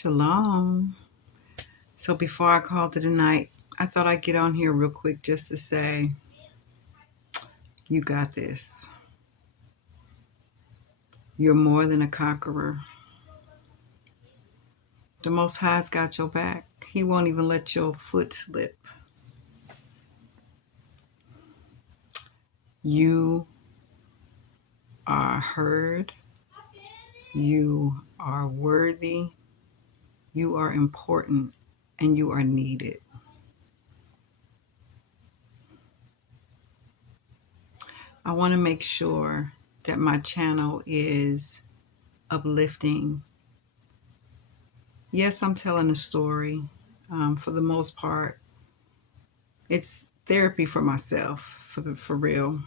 Shalom. So before I called it a night, I thought I'd get on here real quick just to say, you got this. You're more than a conqueror. The Most High's got your back. He won't even let your foot slip. You are heard. You are worthy. You are important. And you are needed. I want to make sure that my channel is uplifting. Yes, I'm telling a story. For the most part, it's therapy for myself, for real.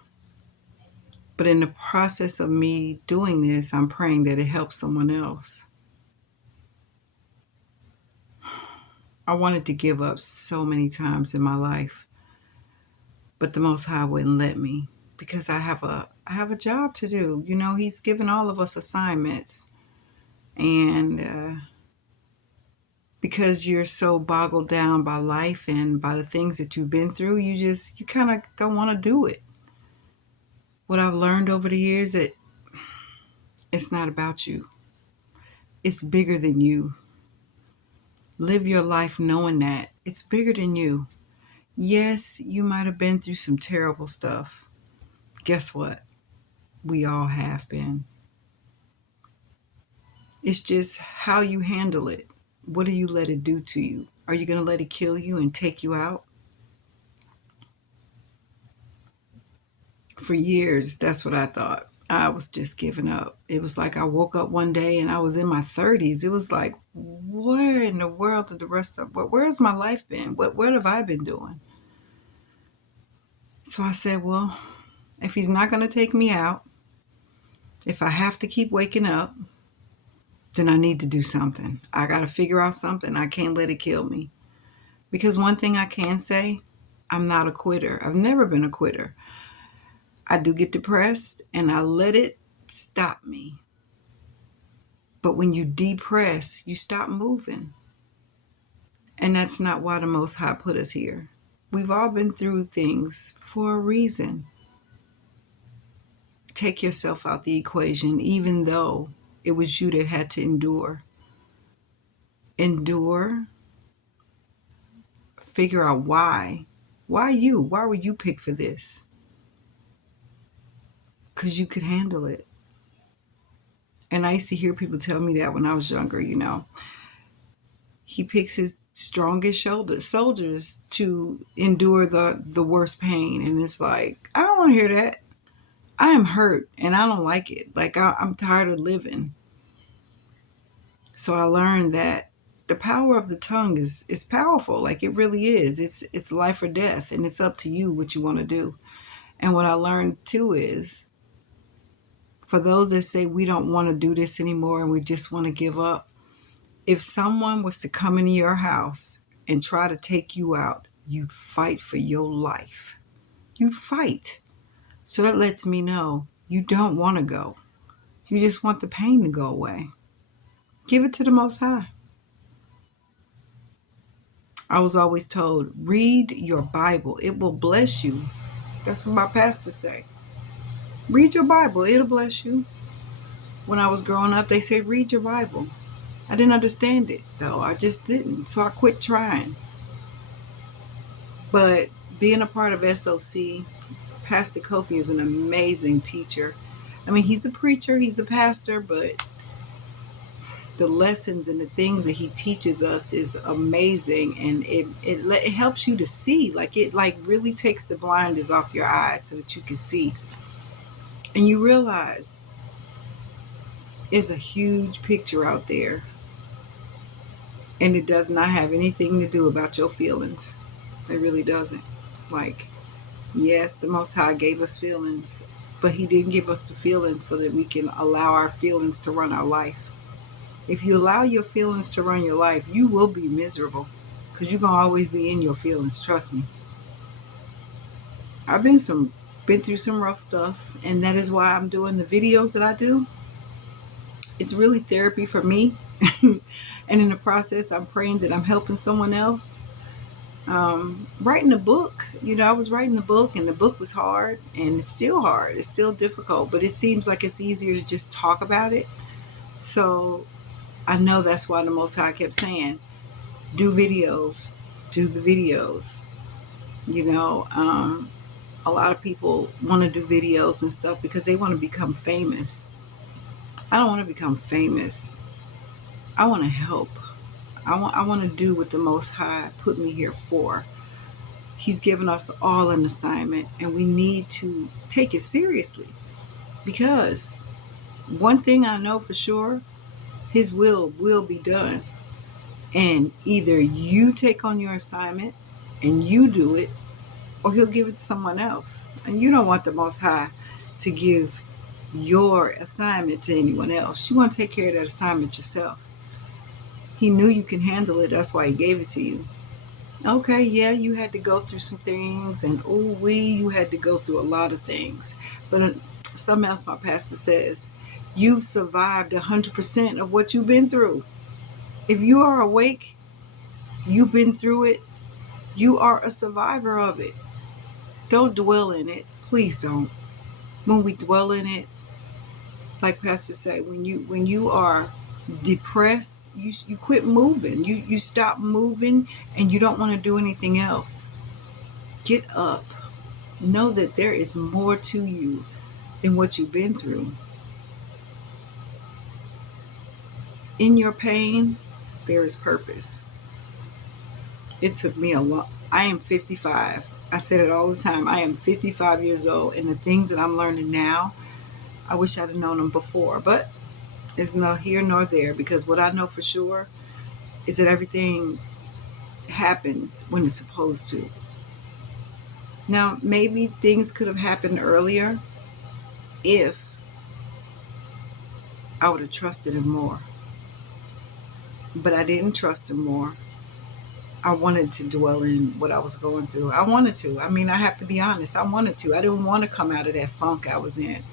But in the process of me doing this, I'm praying that it helps someone else. I wanted to give up so many times in my life, but the Most High wouldn't let me because I have a job to do. You know, He's given all of us assignments, and because you're so boggled down by life and by the things that you've been through, you kind of don't want to do it. What I've learned over the years that it's not about you. It's bigger than you. Live your life knowing that it's bigger than you. Yes, you might have been through some terrible stuff. Guess what? We all have been. It's just how you handle it. What do you let it do to you? Are you going to let it kill you and take you out? For years, that's what I thought. I was just giving up. It was like I woke up one day and I was in my 30s. It was like, where in the world did the rest of where's my life been? What have I been doing? So I said, well, if He's not going to take me out, if I have to keep waking up, then I need to do something. I got to figure out something. I can't let it kill me. Because one thing I can say, I'm not a quitter. I've never been a quitter. I do get depressed and I let it stop me. But when you depress, you stop moving. And that's not why the Most High put us here. We've all been through things for a reason. Take yourself out the equation, even though it was you that had to endure. Endure. Figure out why. Why you? Why were you picked for this? Because you could handle it. And I used to hear people tell me that when I was younger, He picks His strongest soldiers to endure the worst pain. And it's like, I don't want to hear that. I am hurt and I don't like it. Like I'm tired of living. So I learned that the power of the tongue is powerful. Like it really is. It's life or death, and it's up to you what you want to do. And what I learned too is, for those that say we don't want to do this anymore and we just want to give up, if someone was to come into your house and try to take you out, you'd fight for your life. You'd fight. So that lets me know you don't want to go. You just want the pain to go away. Give it to the Most High. I was always told, read your Bible. It will bless you. That's what my pastor say. Read your Bible. It'll bless you. When I was growing up, they said, read your Bible. I didn't understand it, though. I just didn't. So I quit trying. But being a part of SOC, Pastor Kofi is an amazing teacher. I mean, he's a preacher, he's a pastor, but the lessons and the things that he teaches us is amazing, and it helps you to see. Like it really takes the blinders off your eyes so that you can see, and you realize there's a huge picture out there, and it does not have anything to do about your feelings. It really doesn't. Like, yes, the Most High gave us feelings, but He didn't give us the feelings so that we can allow our feelings to run our life. If you allow your feelings to run your life, you will be miserable, because you're going to always be in your feelings. Trust me. I've been through some rough stuff, and that is why I'm doing the videos that I do. It's really therapy for me. And in the process, I'm praying that I'm helping someone else. Writing a book, I was writing the book, and the book was hard, and it's still hard. It's still difficult, but it seems like it's easier to just talk about it. So I know that's why the Most High kept saying, do videos, do the videos. You know, a lot of people want to do videos and stuff because they want to become famous. I don't want to become famous. I want to help. I want to do what the Most High put me here for. He's given us all an assignment, and we need to take it seriously, because one thing I know for sure, His will be done. And either you take on your assignment and you do it, or He'll give it to someone else. And you don't want the Most High to give your assignment to anyone else. You want to take care of that assignment yourself. He knew you can handle it. That's why He gave it to you. Okay, yeah, you had to go through some things, and you had to go through a lot of things. But something else my pastor says, you've survived 100% of what you've been through. If you are awake, you've been through it, you are a survivor of it. Don't dwell in it. Please don't. When we dwell in it, like Pastor said, when you are depressed, you quit moving. You stop moving, and you don't want to do anything else. Get up. Know that there is more to you than what you've been through. In your pain, there is purpose. It took me a lot. I am 55. I said it all the time. I am 55 years old, and the things that I'm learning now, I wish I'd have known them before. But it's no here nor there, because what I know for sure is that everything happens when it's supposed to. Now, maybe things could have happened earlier if I would have trusted Him more. But I didn't trust Him more. I wanted to dwell in what I was going through. I wanted to. I mean, I have to be honest. I wanted to. I didn't want to come out of that funk I was in.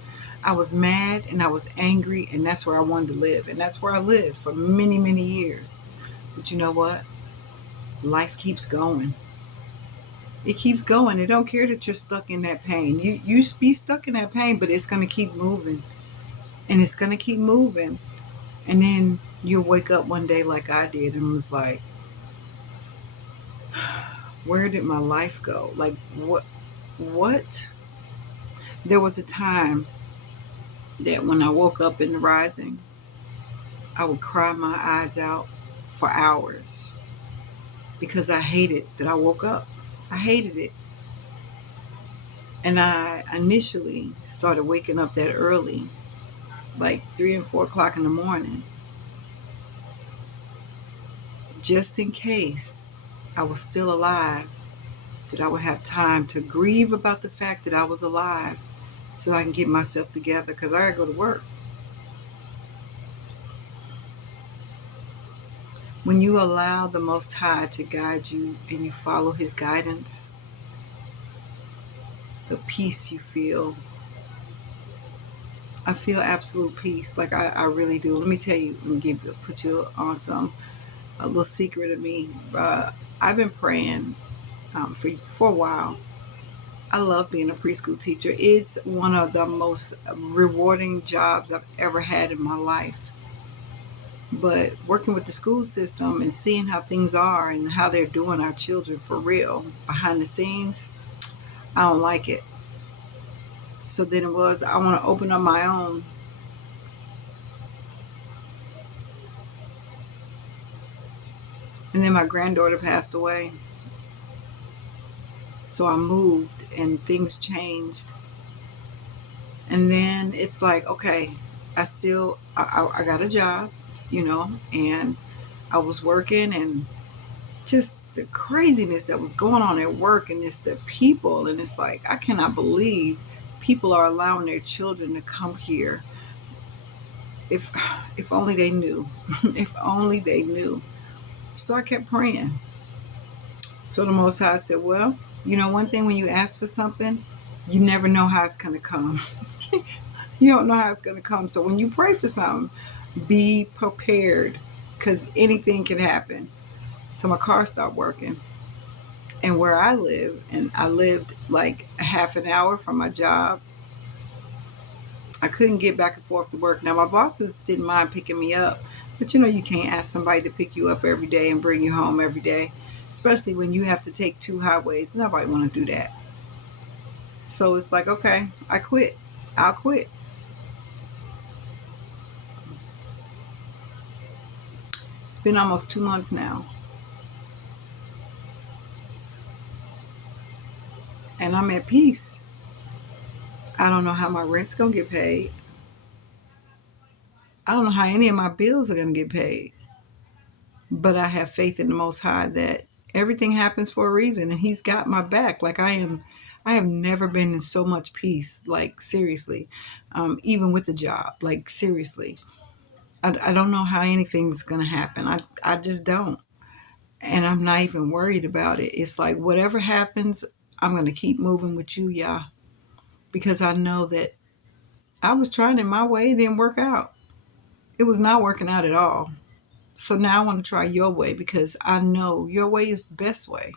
I was mad and I was angry, and that's where I wanted to live. And that's where I lived for many, many years. But you know what? Life keeps going. It keeps going. It don't care that you're stuck in that pain. You be stuck in that pain, but it's going to keep moving. And it's going to keep moving. And then you'll wake up one day like I did and was like, where did my life go? Like, what? There was a time that when I woke up in the rising, I would cry my eyes out for hours because I hated that I woke up. I hated it. And I initially started waking up that early, like 3 and 4 o'clock in the morning, just in case I was still alive, that I would have time to grieve about the fact that I was alive, so I can get myself together, because I gotta go to work. When you allow the Most High to guide you and you follow His guidance, the peace you feel, I feel absolute peace. Like I really do. Let me tell you, let me put you on a little secret of me. I've been praying for a while. I love being a preschool teacher. It's one of the most rewarding jobs I've ever had in my life. But working with the school system and seeing how things are and how they're doing our children for real behind the scenes, I don't like it. So then it was, I want to open up my own. And then my granddaughter passed away. So I moved and things changed. And then it's like, okay, I got a job, and I was working, and just the craziness that was going on at work, and it's the people, and it's like, I cannot believe people are allowing their children to come here. If only they knew. If only they knew. So I kept praying. So the Most High said, well, one thing, when you ask for something, you never know how it's going to come. You don't know how it's going to come. So when you pray for something, Be prepared because anything can happen. So my car stopped working. And where I live, and I lived like a half an hour from my job, I couldn't get back and forth to work. Now, my bosses didn't mind picking me up, but you can't ask somebody to pick you up every day and bring you home every day, especially when you have to take two highways. Nobody want to do that. So it's like, okay, I quit. I'll quit. It's been almost 2 months now, and I'm at peace. I don't know how my rent's going to get paid. I don't know how any of my bills are going to get paid. But I have faith in the Most High that everything happens for a reason, and He's got my back. Like I have never been in so much peace. Like seriously, even with the job. Like seriously, I don't know how anything's gonna happen. I just don't, and I'm not even worried about it. It's like whatever happens, I'm gonna keep moving with you, Yah, because I know that I was trying it my way, it didn't work out. It was not working out at all. So now I want to try your way because I know your way is the best way.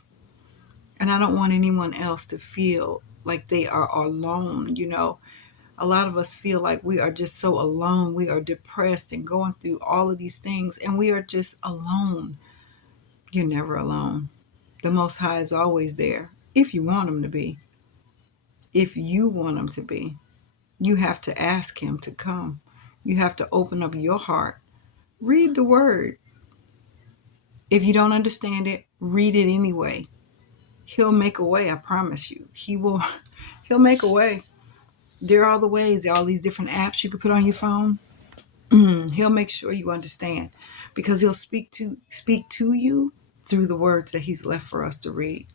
And I don't want anyone else to feel like they are alone. A lot of us feel like we are just so alone. We are depressed and going through all of these things, and we are just alone. You're never alone. The Most High is always there if you want Him to be. If you want Him to be, you have to ask Him to come. You have to open up your heart. Read the Word. If you don't understand it, read it anyway. He'll make a way, I promise you. He'll make a way. There are all the ways, there are all these different apps you can put on your phone. He'll make sure you understand because he'll speak to you through the words that he's left for us to read.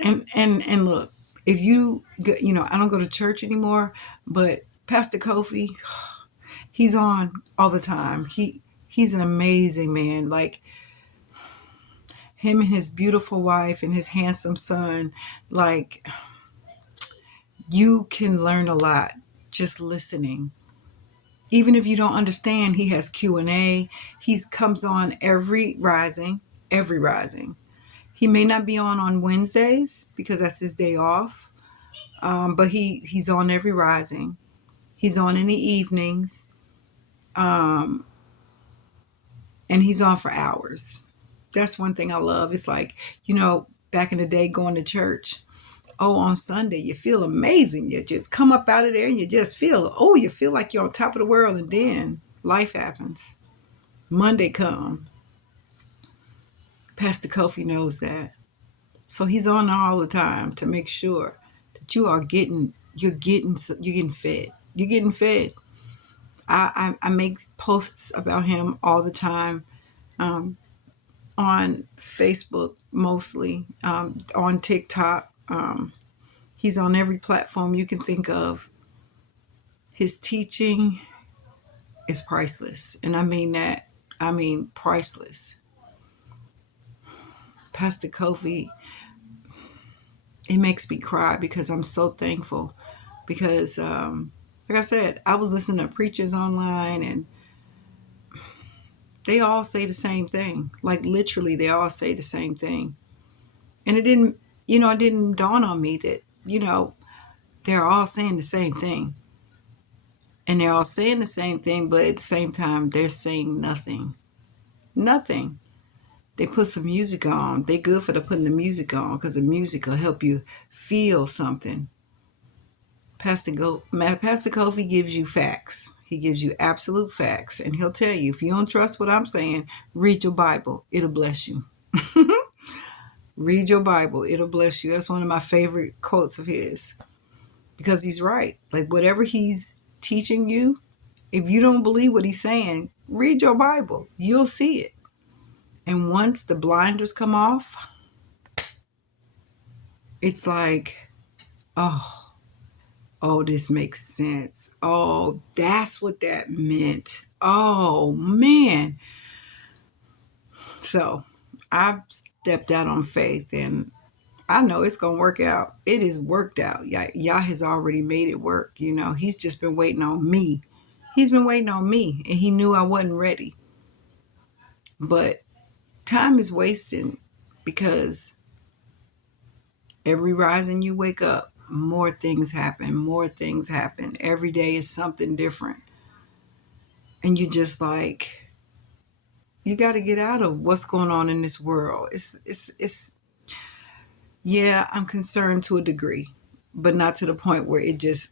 And look, if I don't go to church anymore, but Pastor Kofi, he's on all the time. He's an amazing man. Like him and his beautiful wife and his handsome son, like you can learn a lot just listening. Even if you don't understand, he has Q&A. He comes on every rising. He may not be on Wednesdays because that's his day off, but he's on every rising. He's on in the evenings, um, and he's on for hours. That's one thing I love. It's like, back in the day going to church. Oh, on Sunday, you feel amazing. You just come up out of there and you feel like you're on top of the world. And then life happens. Monday come. Pastor Kofi knows that. So he's on all the time to make sure that you're getting fed. You're getting fed. I make posts about him all the time, um, on Facebook mostly, on TikTok. He's on every platform you can think of. His teaching is priceless. And I mean that. I mean priceless. Pastor Kofi, it makes me cry because I'm so thankful. Because, like I said, I was listening to preachers online and they all say the same thing. Like literally, they all say the same thing. And it didn't dawn on me that, they're all saying the same thing. And they're all saying the same thing, but at the same time, they're saying nothing. Nothing. They put some music on. They good for the putting the music on because the music will help you feel something. Pastor Kofi gives you facts. He gives you absolute facts. And he'll tell you, if you don't trust what I'm saying, read your Bible. It'll bless you. Read your Bible. It'll bless you. That's one of my favorite quotes of his. Because he's right. Like whatever he's teaching you, if you don't believe what he's saying, read your Bible. You'll see it. And once the blinders come off, it's like, oh, this makes sense. Oh, that's what that meant. Oh, man. So I've stepped out on faith and I know it's going to work out. It is worked out. Yah has already made it work. He's just been waiting on me. He's been waiting on me, and he knew I wasn't ready. But time is wasting because every rising you wake up, more things happen, more things happen. Every day is something different. And you just like, you got to get out of what's going on in this world. Yeah, I'm concerned to a degree, but not to the point where it just,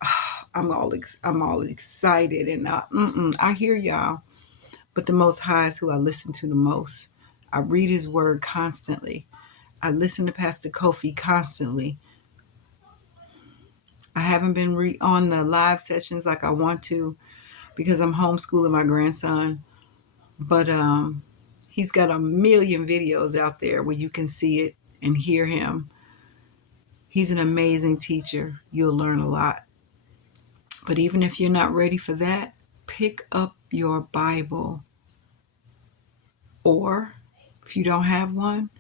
I'm all excited and I hear y'all. But the Most High is who I listen to the most. I read His Word constantly. I listen to Pastor Kofi constantly. I haven't been on the live sessions like I want to because I'm homeschooling my grandson. But he's got a million videos out there where you can see it and hear him. He's an amazing teacher. You'll learn a lot. But even if you're not ready for that, pick up your Bible. Or if you don't have one,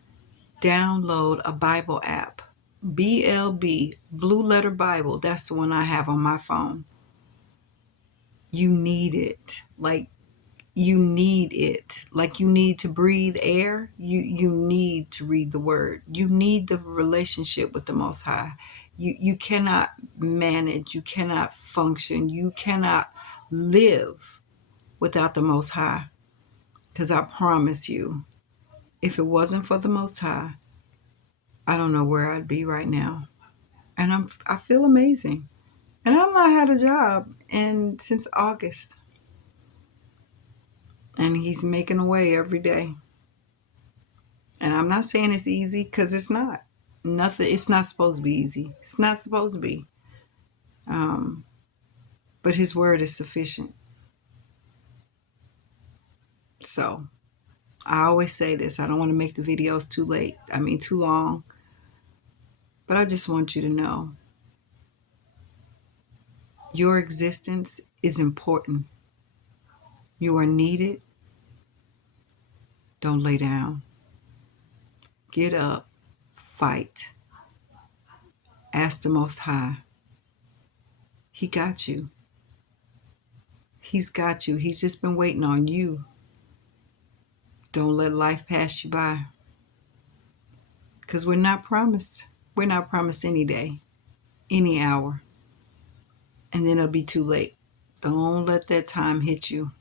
download a Bible app. BLB, Blue Letter Bible. That's the one I have on my phone. You need it. Like you need it. Like you need to breathe air. You need to read the word. You need the relationship with the Most High. You cannot manage. You cannot function. You cannot live without the Most High. Because I promise you, if it wasn't for the Most High, I don't know where I'd be right now. And I feel amazing. And I've not had a job since August. And He's making a way every day. And I'm not saying it's easy because it's not. Nothing. It's not supposed to be easy. It's not supposed to be. Um, but His word is sufficient. So I always say this. I don't want to make the videos too long. But I just want you to know your existence is important. You are needed. Don't lay down. Get up. Fight. Ask the Most High. He got you. He's got you. He's just been waiting on you. Don't let life pass you by. Because we're not promised. We're not promised any day, any hour. And then it'll be too late. Don't let that time hit you.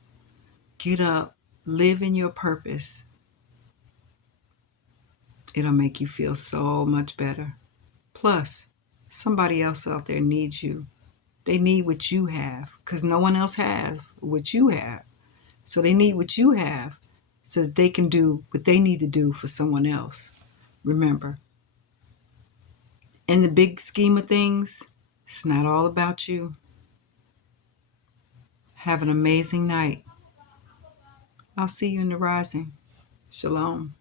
Get up. Live in your purpose. It'll make you feel so much better. Plus, somebody else out there needs you. They need what you have because no one else has what you have. So they need what you have so that they can do what they need to do for someone else. Remember, in the big scheme of things, it's not all about you. Have an amazing night. I'll see you in the rising. Shalom.